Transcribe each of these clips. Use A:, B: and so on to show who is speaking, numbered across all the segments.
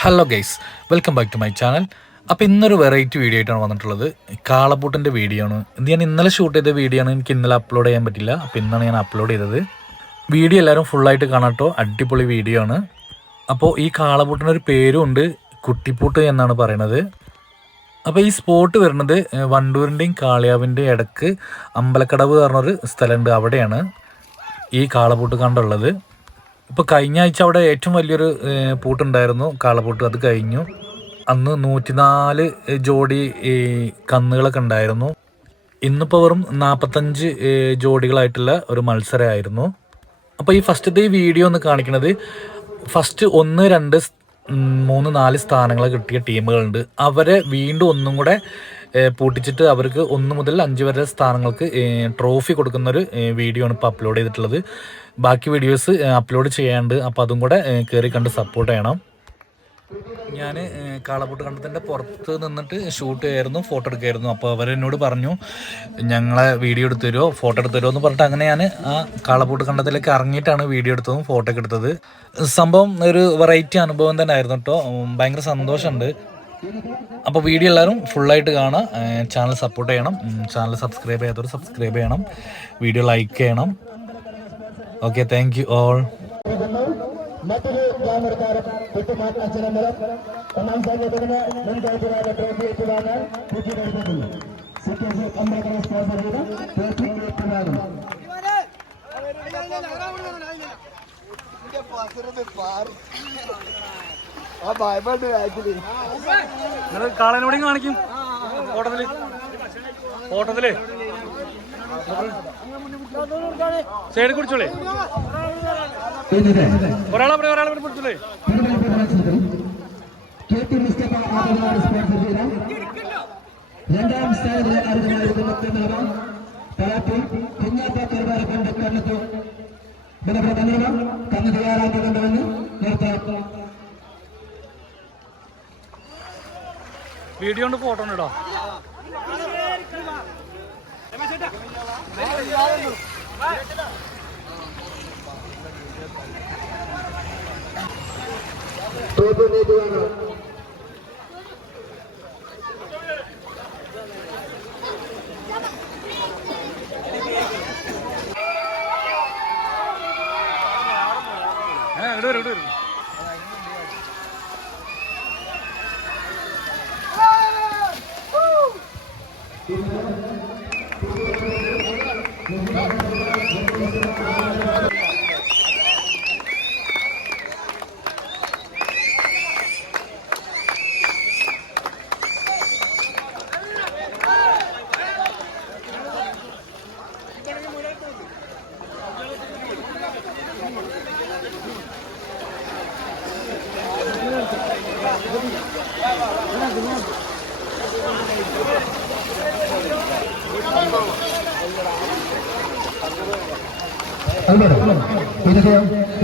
A: Hello guys welcome back to my channel അപ്പോൾ ഇന്നൊരു variety video ആയിട്ടാണ് വന്നിട്ടുള്ളത്. കാളപ്പൂട്ടിന്റെ വീഡിയോ ആണ്. ഇത് ഞാൻ ഇന്നലെ ഷൂട്ട് ചെയ്ത വീഡിയോ ആണ്. എനിക്ക് ഇന്നലെ അപ്ലോഡ് ചെയ്യാൻ പറ്റില്ല. അപ്പോൾ ഇന്നാണ് ഞാൻ അപ്ലോഡ് ചെയ്തത്. വീഡിയോ എല്ലാവരും ഫുള്ളായിട്ട് കാണാട്ടോ അടിപൊളി വീഡിയോ ആണ്. അപ്പോൾ ഈ കാളപൂട്ടിനൊരു പേരും ഉണ്ട്. കുട്ടിപ്പൂട്ട് എന്നാണ് പറയണത്. അപ്പോൾ ഈ സ്പോട്ട് വരുന്നത് വണ്ടൂരിന്റെയും കാളിയാവിന്റെയും ഇടയ്ക്ക് അമ്പലക്കടവ് പറഞ്ഞൊരു സ്ഥലമുണ്ട്. അവിടെയാണ് ഈ കാളപൂട്ട് കണ്ടുള്ളത്. ഇപ്പോൾ കഴിഞ്ഞ ആഴ്ച അവിടെ ഏറ്റവും വലിയൊരു പൂട്ടുണ്ടായിരുന്നു കാളപൂട്ട്. അത് കഴിഞ്ഞു. അന്ന് നൂറ്റിനാല് ജോഡി കന്നുകളൊക്കെ ഉണ്ടായിരുന്നു. ഇന്നിപ്പോൾ വെറും നാൽപ്പത്തഞ്ച് ജോഡികളായിട്ടുള്ള ഒരു മത്സരമായിരുന്നു. അപ്പോൾ ഈ ഫസ്റ്റത്തെ ഈ വീഡിയോ ഒന്ന് കാണിക്കുന്നത് ഫസ്റ്റ് ഒന്ന് രണ്ട് മൂന്ന് നാല് സ്ഥാനങ്ങൾ കിട്ടിയ ടീമുകളുണ്ട്. അവരെ വീണ്ടും ഒന്നും കൂടെ പൂട്ടിച്ചിട്ട് അവർക്ക് ഒന്ന് മുതൽ അഞ്ച് വരെ സ്ഥാനങ്ങൾക്ക് ട്രോഫി കൊടുക്കുന്ന ഒരു വീഡിയോ ആണ് ഇപ്പോൾ അപ്ലോഡ് ചെയ്തിട്ടുള്ളത്. ബാക്കി വീഡിയോസ് അപ്ലോഡ് ചെയ്യാണ്ട് അപ്പോൾ അതും കൂടെ കയറി കണ്ട് സപ്പോർട്ട് ചെയ്യണം. ഞാൻ കാളപ്പൂട്ട് കണ്ടത്തിന്റെ പുറത്ത് നിന്നിട്ട് ഷൂട്ട് ചെയ്യായിരുന്നു ഫോട്ടോ എടുക്കുമായിരുന്നു അപ്പോൾ അവരെന്നോട് പറഞ്ഞു ഞങ്ങളെ വീഡിയോ എടുത്തു തരുമോ ഫോട്ടോ എടുത്തു തരുമോ എന്ന് പറഞ്ഞിട്ട് അങ്ങനെ ഞാൻ ആ കാളപ്പൂട്ട് കണ്ടത്തിലേക്ക് ഇറങ്ങിയിട്ടാണ് വീഡിയോ എടുത്തതും ഫോട്ടോ ഒക്കെ എടുത്തത്. സംഭവം ഒരു വെറൈറ്റി അനുഭവം തന്നെ ആയിരുന്നു കേട്ടോ. ഭയങ്കര സന്തോഷമുണ്ട്. അപ്പോൾ വീഡിയോ എല്ലാവരും ഫുള്ളായിട്ട് കാണുക. ചാനൽ സപ്പോർട്ട് ചെയ്യണം. ചാനൽ സബ്സ്ക്രൈബ് ചെയ്യാത്തവർ സബ്സ്ക്രൈബ് ചെയ്യണം. വീഡിയോ ലൈക്ക് ചെയ്യണം. ഓക്കെ താങ്ക് യു ഓൾ
B: മറ്റൊരു ഗ്രാമക്കാരൻ ഒന്നാം സ്ഥാനത്തിന് മുൻകൈപ്പിടാതെ ട്രോഫി ഏറ്റുവാങ്ങാൻ സ്പോൺസർ ഏറ്റുവാങ്ങും
C: ആ ഭയപ്പെട്ട്
A: നിങ്ങൾ കാണിക്കും. ഓട്ടത്തിൽ. ഓട്ടത്തിൽ. സൈഡ് കുടിച്ചോളേ ഒരാളെ പറയാം ഒരാളെ കൂടി പിടിച്ചോളേ.
B: തിരുവനന്തപുരം മത്സരത്തിൽ കെ ടി മുസ്തഫ ആദരവാണ് സ്പോൺസർ ചെയ്ത രണ്ടാം സ്ഥാനത്തിന് അർഹമായിരിക്കുന്ന നിലവാം പലാപ്പി കുഞ്ഞാപ്പ
A: വീഡിയോ കൊണ്ട് ഫോട്ടോ
B: ഉണ്ട് ഏറ്റുവാങ്ങാം
A: ഏഹ് ഇവിടെ വരും ഇവിടെ വരും.
B: ഈ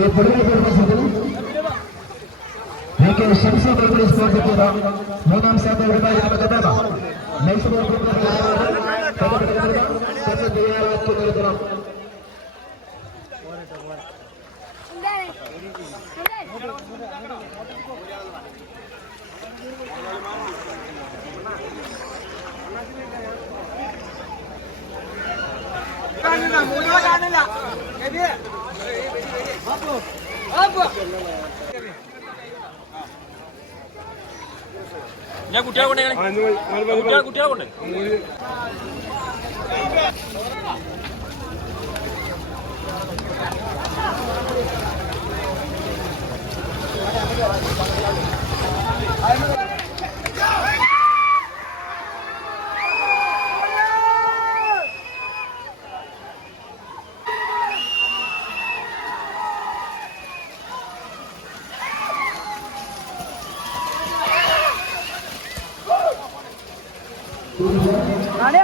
B: പൊടുവിൽ മത്സരത്തിൽ V K Shamsa bible sponsor ചെയ്ത മൂന്നാം സ്ഥാനത്ത് മൈസൂർ തയ്യാറാക്കി നിർത്തണം
A: ഞാൻ കുട്ടികളെ കൊണ്ടേ കുട്ടികളെ കുട്ടികളെ കൊണ്ടേ
B: Thank you. 아 니.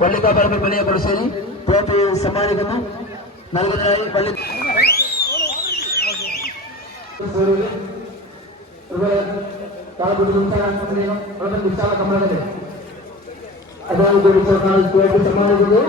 B: வள்ளிக்காப்பாளர்கள் பணியப்பட சரி போட்டி சம்பாதிக்கணும் நல்கதாய் வள்ளி அதாவது சமாளிக்கிறது